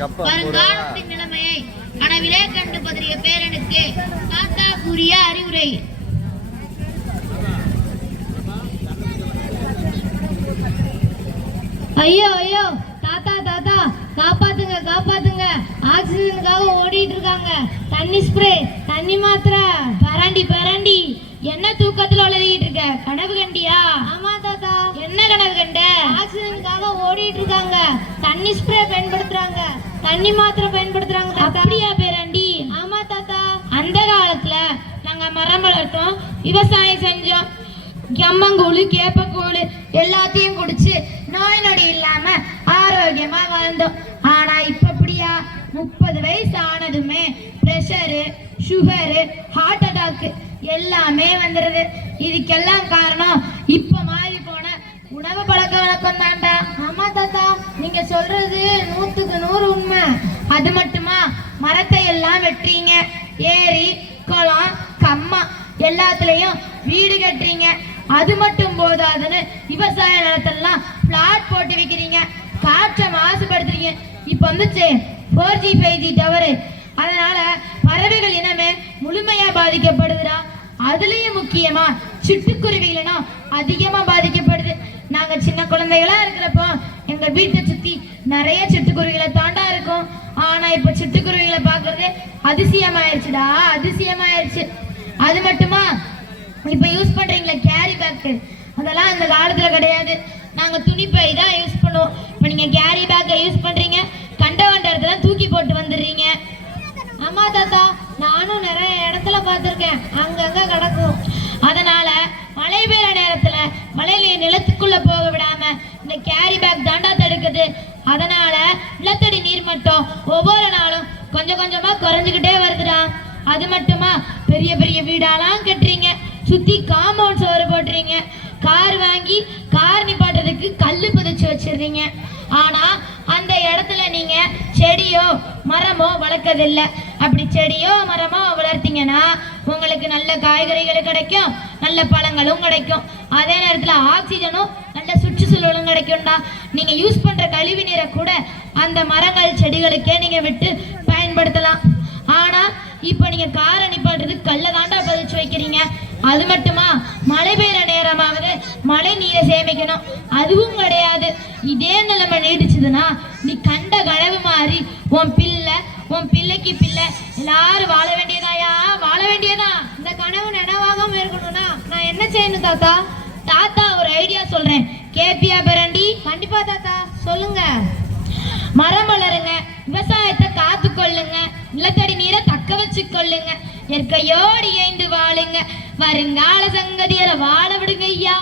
வருங்காலத்தின் நிலைமையை கனவிலே கண்டு பதறிய பேரனுக்கு தாத்தா கூறிய அறிவுரை. ஐயோ ஐயோ தாத்தா தாத்தா காப்பாத்துங்க காப்பாத்துங்க. ஆக்சிஜனுக்காக ஓடிட்டு இருக்காங்க தண்ணி ஸ்ப்ரே தண்ணி மாத்திரை. பராண்டி பராண்டி. என்ன தூக்கத்துல உளறிட்டு இருக்க கனவு கண்டியா? ஆமா தாத்தா. என்ன கனவு கண்ட? ஆக்சிஜனுக்காக ஓடிட்டு இருக்காங்க தண்ணி ஸ்ப்ரே பயன்படுத்துறாங்க. தண்ணி மாத்திரை பயன்படுத்துறாங்க தாத்தா. அப்படியா பேராண்டி? ஆமா தாத்தா. அந்த காலத்துல நாங்க மரம் வளர்த்தோம். விவசாயம் செஞ்சோம். கம்மங்கூழு கேப்பக்கூழு எல்லாத்தையும் குடிச்சு நோய் நொடி இல்லாம ஆரோக்கியமா வாழ்ந்தோம். ஆனா இப்ப அப்படியா? முப்பது வயசு ஆனதுமே பிரஷரு சுகரு ஹார்ட் அட்டாக் எல்லாமே வந்துடுது இதுக்கெல்லாம் காரணம் இப்ப மாறி போன உணவு பழக்க வழக்கம் தான்டா. ஆமா தாத்தா. நீங்க சொல்றது நூத்துக்கு நூறு உண்மை. நிலத்திலையும் வீடு கட்டுறீங்க. அது மட்டும் போதாதுன்னு விவசாய நிலத்தெல்லாம் பிளாட் போட்டு வைக்கிறீங்க. காற்றை மாசுபடுத்துறீங்க. இப்ப வந்துச்சு four G five G tower அதனால பறவைகள் இனமே முழுமையா பாதிக்கப்படுதுடா. அதுலயும் முக்கியமா சிட்டுக்குருவிகள் இனம் அதிகமா பாதிக்கப்படுது. நாங்க சின்ன குழந்தைகளா இருக்கிறப்போ எங்க வீட்டை சுத்தி நிறைய சிட்டுக்குருவிகளை தாண்டா இருக்கும். ஆனா இப்ப சிட்டுக்குருவிகளை பாக்குறது அதிசயமாயிருச்சுடா. அதிசயமாயிருச்சு. அது மட்டுமா? இப்போ யூஸ் பண்ணுறீங்களா கேரி பேக் அதெல்லாம் அந்த காலத்தில் கிடையாது. நாங்கள் துணி பை தான் யூஸ் பண்ணுவோம். இப்போ நீங்கள் கேரி பேக்கை யூஸ் பண்ணுறீங்க கண்ட வண்ட இடத்துல தூக்கி போட்டு வந்துடுறீங்க. அம்மா தாத்தா. நானும் நிறைய இடத்துல பார்த்துருக்கேன். அங்கங்கே கிடக்கும். அதனால் மழை பெய்கிற நேரத்தில் மழை நிலத்துக்குள்ளே போக விடாமல் இந்த கேரி பேக் தாண்டா தடுக்குது. அதனால் நிலத்தடி நீர் மட்டம் ஒவ்வொரு நாளும் கொஞ்சம் கொஞ்சமாக குறைஞ்சுக்கிட்டே வருதுடா. அது மட்டுமா? பெரிய பெரிய வீடாலாம் கட்டுறீங்க. சுத்தி காம்பவுண்ட் சோறு போட்டுறீங்க. கார் வாங்கி கார் நிப்பாட்டுறதுக்கு கல் புதைச்சு வச்சிடுறீங்க. ஆனா அந்த இடத்துல நீங்க செடியோ மரமோ வளர்க்கறதில்ல. அப்படி செடியோ மரமோ வளர்த்தீங்கன்னா உங்களுக்கு நல்ல காய்கறிகள் கிடைக்கும் நல்ல பழங்களும் கிடைக்கும். அதே நேரத்துல ஆக்சிஜனும் நல்ல சுற்றுச்சூழலும் கிடைக்கும்டா. நீங்க யூஸ் பண்ற கழிவு நீரை கூட அந்த மரங்கள் செடிகளுக்கே நீங்க விட்டு பயன்படுத்தலாம் ஆனா இப்ப நீங்க காரை நிப்பாட்டுறதுக்கு கல்ல தாண்டா பதிச்சு வைக்கிறீங்க அது மட்டுமா மழை பெய்யுற நேரமாவது மழை நீரை அதுவும் கிடையாது. இதே நிலைமை நீடிச்சதுன்னா நீ கண்ட கனவு மாதிரி உன் பிள்ளை உன் பிள்ளைக்கு பிள்ளை எல்லாரும் வாழ வேண்டியதாயா? வாழ வேண்டியதா? இந்த கனவு நினைவாகாம இருக்கணும்னா நான் என்ன செய்யணும் தாத்தா? தாத்தா ஒரு ஐடியா சொல்றேன். கேபியா பெரண்டி கண்டிப்பா தாத்தா சொல்லுங்க. மரம் வளருங்க. விவசாயத்தை காத்து கொள்ளுங்க நிலத்தடி நீரை தக்க வச்சு கொள்ளுங்க இயற்கையோடு இயந்து வாழுங்க. வருங்கால சங்கதியரை வாழ விடுங்க ஐயா.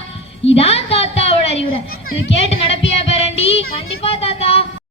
இதான் தாத்தா அறிவுரை இது கேட்டு நடப்பி